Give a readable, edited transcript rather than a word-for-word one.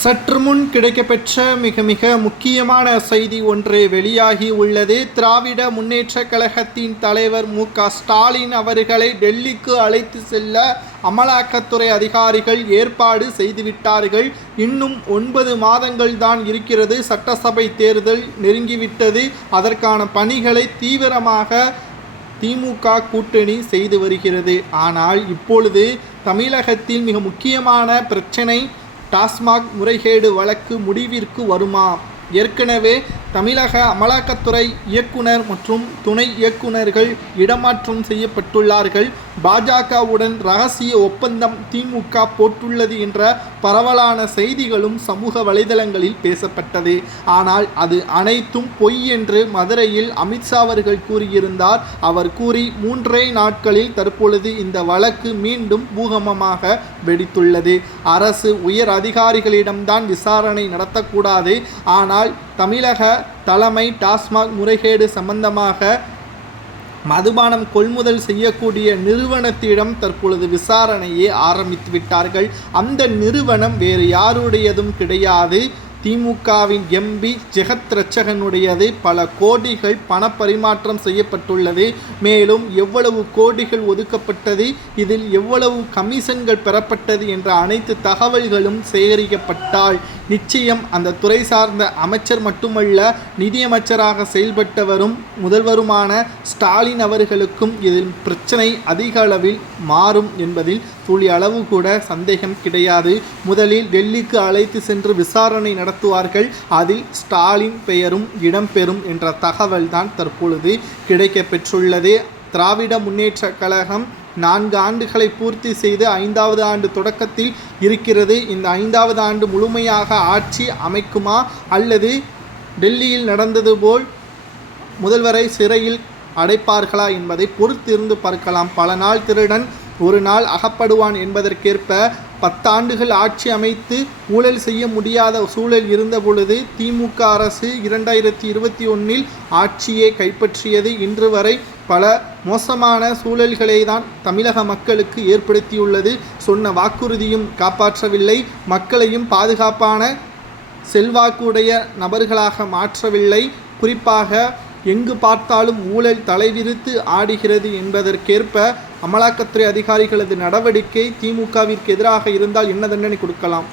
சற்று முன் கிடைக்கப்பெற்ற மிக முக்கியமான செய்தி ஒன்று வெளியாகி உள்ளது. திராவிட முன்னேற்ற கழகத்தின் தலைவர் மு.க.ஸ்டாலின் அவர்களை டெல்லிக்கு அழைத்து செல்ல அமலாக்கத்துறை அதிகாரிகள் ஏற்பாடு செய்துவிட்டார்கள். இன்னும் 9 மாதங்கள் தான் இருக்கிறது. சட்டசபை தேர்தல் நெருங்கிவிட்டது. அதற்கான பணிகளை தீவிரமாக திமுக கூட்டணி செய்து வருகிறது. ஆனால் இப்பொழுது தமிழகத்தில் மிக முக்கியமான பிரச்சனை டாஸ்மாக் முறைகேடு வழக்கு முடிவிற்கு வருமா? ஏற்கனவே தமிழக அமலாக்கத்துறை இயக்குனர் மற்றும் துணை இயக்குனர்கள் இடமாற்றம் செய்யப்பட்டுள்ளார்கள். பாஜகவுடன் ரகசிய ஒப்பந்தம் திமுக போட்டுள்ளது என்ற பரவலான செய்திகளும் சமூக வலைதளங்களில் பேசப்பட்டது. ஆனால் அது அனைத்தும் பொய் என்று மதுரையில் அமித்ஷா அவர்கள் கூறியிருந்தார். அவர் கூறி 3 நாட்களில் தற்பொழுது இந்த வழக்கு மீண்டும் பூகம்பமாக வெடித்துள்ளது. அரசு உயர் அதிகாரிகளிடம்தான் விசாரணை நடத்தக்கூடாது. ஆனால் தமிழக தலைமை டாஸ்மாக் முறைகேடு சம்பந்தமாக மதுபானம் கொள்முதல் செய்யக்கூடிய நிறுவனத்திடம் தற்பொழுது விசாரணையை ஆரம்பித்து விட்டார்கள். அந்த நிறுவனம் வேறு யாருடையதும் கிடையாது, திமுகவின் எம்பி ஜெகத் ரட்சகனுடையது. பல கோடிகள் பண பரிமாற்றம் செய்யப்பட்டுள்ளது. மேலும் எவ்வளவு கோடிகள் ஒதுக்கப்பட்டது, இதில் எவ்வளவு கமிஷன்கள் பெறப்பட்டது என்ற அனைத்து தகவல்களும் சேகரிக்கப்பட்டால் நிச்சயம் அந்த துறை சார்ந்த அமைச்சர் மட்டுமல்ல, நிதியமைச்சராக செயல்பட்டவரும் முதல்வருமான ஸ்டாலின் அவர்களுக்கும் இதில் பிரச்சனை அதிக அளவில் மாறும் என்பதில் துளி அளவு கூட சந்தேகம் கிடையாது. முதலில் டெல்லிக்கு அழைத்து சென்று விசாரணை நடத்துவார்கள். அதில் ஸ்டாலின் பெயரும் இடம்பெறும் என்ற தகவல் தான் தற்பொழுது கிடைக்கப்பெற்றுள்ளது. திராவிட முன்னேற்ற கழகம் 4 ஆண்டுகளை பூர்த்தி செய்து 5வது ஆண்டு தொடக்கத்தில் இருக்கிறது. இந்த 5வது ஆண்டு முழுமையாக ஆட்சி அமைக்குமா, அல்லது டெல்லியில் நடந்தது போல் முதல்வரை சிறையில் அடைப்பார்களா என்பதை பொறுத்திருந்து பார்க்கலாம். பல நாள் திருடன் ஒரு நாள் அகப்படுவான் என்பதற்கேற்ப 10 ஆண்டுகள் ஆட்சி அமைத்து ஊழல் செய்ய முடியாத சூழல் இருந்த பொழுது திமுக அரசு 2021 ஆட்சியை கைப்பற்றியது. இன்று வரை பல மோசமான சூழல்களை தான் தமிழக மக்களுக்கு ஏற்படுத்தியுள்ளது. சொன்ன வாக்குறுதியும் காப்பாற்றவில்லை. மக்களையும் பாதுகாப்பான செல்வாக்குடைய நபர்களாக மாற்றவில்லை. குறிப்பாக எங்கு பார்த்தாலும் ஊழல் தலைவிரித்து ஆடுகிறது என்பதற்கேற்ப அமலாக்கத்துறை அதிகாரிகளது நடவடிக்கை திமுகவிற்கு எதிராக இருந்தால் என்ன தண்டனை கொடுக்கலாம்?